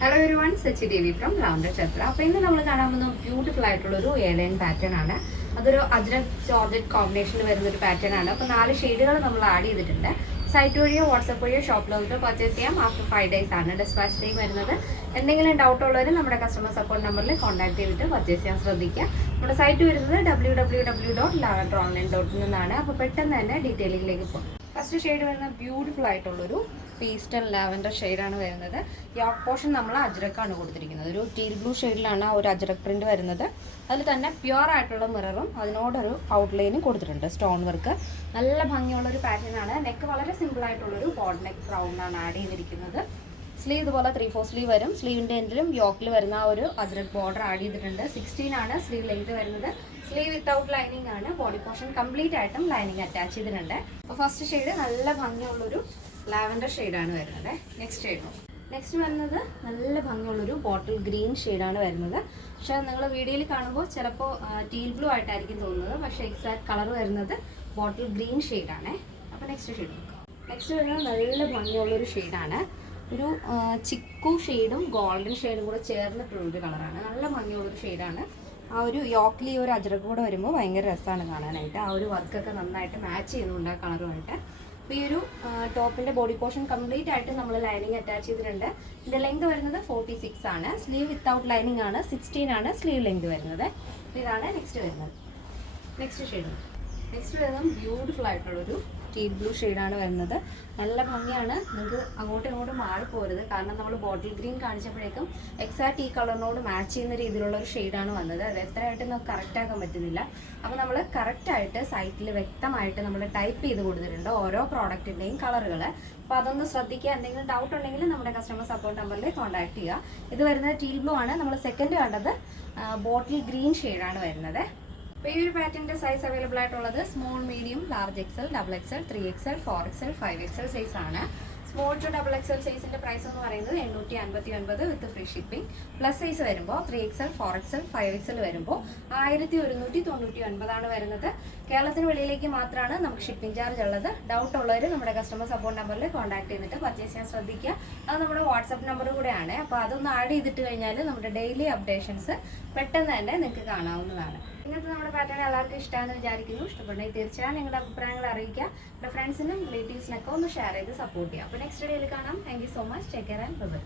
Hello everyone, Sachi Devi from lavender ചത്ര. അപ്പോൾ ഇന്ന് നമ്മൾ കാണാൻ പോകുന്ന ബ്യൂട്ടിഫുൾ ആയിട്ടുള്ളൊരു എയർലൈൻ പാറ്റേൺ ആണ്. അതൊരു അജ്രക് ജോർജറ്റ് കോമ്പിനേഷനിൽ വരുന്നൊരു പാറ്റേൺ ആണ്. അപ്പോൾ 4 ഷെയ്ഡുകൾ നമ്മൾ ആഡ് ചെയ്തിട്ടുണ്ട്. സൈറ്റ് വഴിയോ വാട്സപ്പ് വഴിയോ ഷോപ്പിൽ വന്നിട്ട് പർച്ചേസ് ചെയ്യാം. ആഫ്റ്റർ 5 days ആണ് ഡിസ്പാച്ച് ടൈം വരുന്നത്. എന്തെങ്കിലും ഡൗട്ട് ഉള്ളവർ നമ്മുടെ കസ്റ്റമർ സപ്പോർട്ട് നമ്പറിൽ കോൺടാക്ട് ചെയ്തിട്ട് പർച്ചേസ് ചെയ്യാൻ ശ്രദ്ധിക്കുക. നമ്മുടെ സൈറ്റ് വരുന്നത് www.lavenderonline.in നിന്നാണ്. അപ്പോൾ പെട്ടെന്ന് തന്നെ ഡീറ്റെയിലിംഗിലേക്ക് പോകും. ഫസ്റ്റ് ഷെയ്ഡ് വരുന്ന ബ്യൂട്ടിഫുൾ ആയിട്ടുള്ളൊരു പീസ്റ്റൽ ലാവൻഡർ ഷെയ്ഡാണ് വരുന്നത്. യോക്ക് പോർഷൻ നമ്മൾ അജ്രക്കാണ് കൊടുത്തിരിക്കുന്നത്. ഒരു ടീൽ ബ്ലൂ ഷെയ്ഡിലാണ് ആ ഒരു അജ്രക് പ്രിന്റ് വരുന്നത്. അതിൽ തന്നെ പ്യുവർ ആയിട്ടുള്ള മിററും അതിനോടൊരു ഔട്ട്ലൈനും കൊടുത്തിട്ടുണ്ട്. സ്റ്റോൺ വർക്ക് നല്ല ഭംഗിയുള്ളൊരു പാറ്റേൺ ആണ്. നെക്ക് വളരെ സിമ്പിൾ ആയിട്ടുള്ളൊരു ബോഡ് നെക്ക് റൗണ്ടാണ് ആഡ് ചെയ്തിരിക്കുന്നത്. സ്ലീവ് ഇതുപോലെ 3/4 സ്ലീവ് വരും. സ്ലീവിൻ്റെ എൻഡിലും യോക്കിൽ വരുന്ന ആ ഒരു അജ്രക് ബോർഡർ ആഡ് ചെയ്തിട്ടുണ്ട്. 16 ആണ് സ്ലീവ് ലെങ്ത് വരുന്നത്. സ്ലീവ് വിത്തൗട്ട് ലൈനിങ് ആണ്. ബോഡി പോർഷൻ കംപ്ലീറ്റ് ആയിട്ടും ലൈനിങ് അറ്റാച്ച് ചെയ്തിട്ടുണ്ട്. അപ്പോൾ ഫസ്റ്റ് ഷെയ്ഡ് നല്ല ഭംഗിയുള്ളൊരു ലാവൻഡർ ഷെയ്ഡാണ് വരുന്നത്. നെക്സ്റ്റ് വരുന്നത് നല്ല ഭംഗിയുള്ളൊരു ബോട്ടിൽ ഗ്രീൻ ഷെയ്ഡാണ് വരുന്നത്. പക്ഷേ നിങ്ങൾ വീഡിയോയിൽ കാണുമ്പോൾ ചിലപ്പോൾ ടീൽ ബ്ലൂ ആയിട്ടായിരിക്കും തോന്നുന്നത്. പക്ഷേ എക്സാക്ട് കളർ വരുന്നത് ബോട്ടിൽ ഗ്രീൻ ഷെയ്ഡാണ്. അപ്പോൾ നെക്സ്റ്റ് വരുന്നത് നല്ല ഭംഗിയുള്ളൊരു ഷെയ്ഡാണ്. ഒരു ചിക്കു ഷെയ്ഡും ഗോൾഡൻ ഷെയ്ഡും കൂടെ ചേർന്നിട്ടുള്ളൊരു കളറാണ്. നല്ല ഭംഗിയുള്ളൊരു ഷെയ്ഡാണ്. ആ ഒരു യോക്കിലി ഒരു അജ്രക് കൂടെ വരുമ്പോൾ ഭയങ്കര രസമാണ് കാണാനായിട്ട്. ആ ഒരു വർക്കൊക്കെ നന്നായിട്ട് മാച്ച് ചെയ്യുന്നുണ്ട് ആ കളറുമായിട്ട്. അപ്പോൾ ഈ ഒരു ടോപ്പിൻ്റെ ബോഡി പോർഷൻ കംപ്ലീറ്റ് ആയിട്ട് നമ്മൾ ലൈനിങ് അറ്റാച്ച് ചെയ്തിട്ടുണ്ട്. ഇതിൻ്റെ ലെങ്ത് വരുന്നത് 46 ആണ്. സ്ലീവ് വിത്തൗട്ട് ലൈനിങ് ആണ്. 16 ആണ് സ്ലീവ് ലെങ്ത് വരുന്നത്. ഇതാണ് നെക്സ്റ്റ് വരുന്നത് ബ്യൂട്ടിഫുൾ ആയിട്ടുള്ളൊരു ടീൽ ബ്ലൂ ഷെയ്ഡാണ് വരുന്നത്. നല്ല ഭംഗിയാണ്. നിങ്ങൾക്ക് അങ്ങോട്ടും ഇങ്ങോട്ടും മാറിപ്പോരുത്. കാരണം നമ്മൾ ബോട്ടിൽ ഗ്രീൻ കാണിച്ചപ്പോഴേക്കും എക്സാക്ട് ഈ കളറിനോട് മാച്ച് ചെയ്യുന്ന രീതിയിലുള്ള ഒരു ഷെയ്ഡാണ് വന്നത്. അത് എത്രയായിട്ട് നമുക്ക് കറക്റ്റ് ആക്കാൻ പറ്റുന്നില്ല. അപ്പോൾ നമ്മൾ കറക്റ്റായിട്ട് സൈറ്റിൽ വ്യക്തമായിട്ട് നമ്മൾ ടൈപ്പ് ചെയ്ത് കൊടുത്തിട്ടുണ്ട് ഓരോ പ്രോഡക്റ്റിൻ്റെയും കളറുകൾ. അപ്പോൾ അതൊന്ന് ശ്രദ്ധിക്കുക. എന്തെങ്കിലും ഡൗട്ട് ഉണ്ടെങ്കിൽ നമ്മുടെ കസ്റ്റമർ സപ്പോർട്ട് നമ്പറിൽ കോൺടാക്ട് ചെയ്യുക. ഇത് വരുന്നത് ടീൽ ബ്ലൂ ആണ്. നമ്മൾ സെക്കൻഡ് കണ്ടത് ബോട്ടിൽ ഗ്രീൻ ഷെയ്ഡാണ് വരുന്നത്. അപ്പോൾ ഈ ഒരു പാറ്റേണിൻ്റെ സൈസ് അവൈലബിൾ ആയിട്ടുള്ളത് small, medium, large XL, double XL, 3XL, 4XL, 5XL size ആണ്. സ്മോൾ ടു ഡബിൾ എക്സൽ സൈസിൻ്റെ പ്രൈസ് എന്ന് പറയുന്നത് 859 with free shipping. Plus size വരുമ്പോൾ 3XL, 4XL, 5XL വരുമ്പോൾ 1199 വരുന്നത്. കേരളത്തിന് വെളിയിലേക്ക് മാത്രമാണ് നമുക്ക് ഷിപ്പിംഗ് ചാർജ് ഉള്ളത്. ഡൗട്ട് ഉള്ളവർ നമ്മുടെ കസ്റ്റമർ സപ്പോർട്ട് നമ്പറിൽ കോൺടാക്ട് ചെയ്തിട്ട് പർച്ചേസ് ചെയ്യാൻ ശ്രദ്ധിക്കുക. അത് നമ്മുടെ വാട്സപ്പ് നമ്പർ കൂടെയാണ്. അപ്പോൾ അതൊന്ന് ആഡ് ചെയ്തിട്ട് കഴിഞ്ഞാൽ നമ്മുടെ ഡെയിലി അപ്ഡേഷൻസ് പെട്ടെന്ന് തന്നെ നിങ്ങൾക്ക് കാണാവുന്നതാണ്. ഇന്നത്തെ നമ്മുടെ പാറ്റേൺ എല്ലാവർക്കും ഇഷ്ടമാണെന്ന് വിചാരിക്കുന്നു. ഇഷ്ടപ്പെട്ടെങ്കിൽ തീർച്ചയായും നിങ്ങളുടെ അഭിപ്രായങ്ങൾ അറിയിക്കുക. നമ്മുടെ ഫ്രണ്ട്സിനും റിലേറ്റീവ്സിനൊക്കെ ഒന്ന് ഷെയർ ചെയ്ത് സപ്പോർട്ട് ചെയ്യുക. അപ്പോൾ നെക്സ്റ്റ് ഡേയിൽ കാണാം. Thank you so much. Take care and by.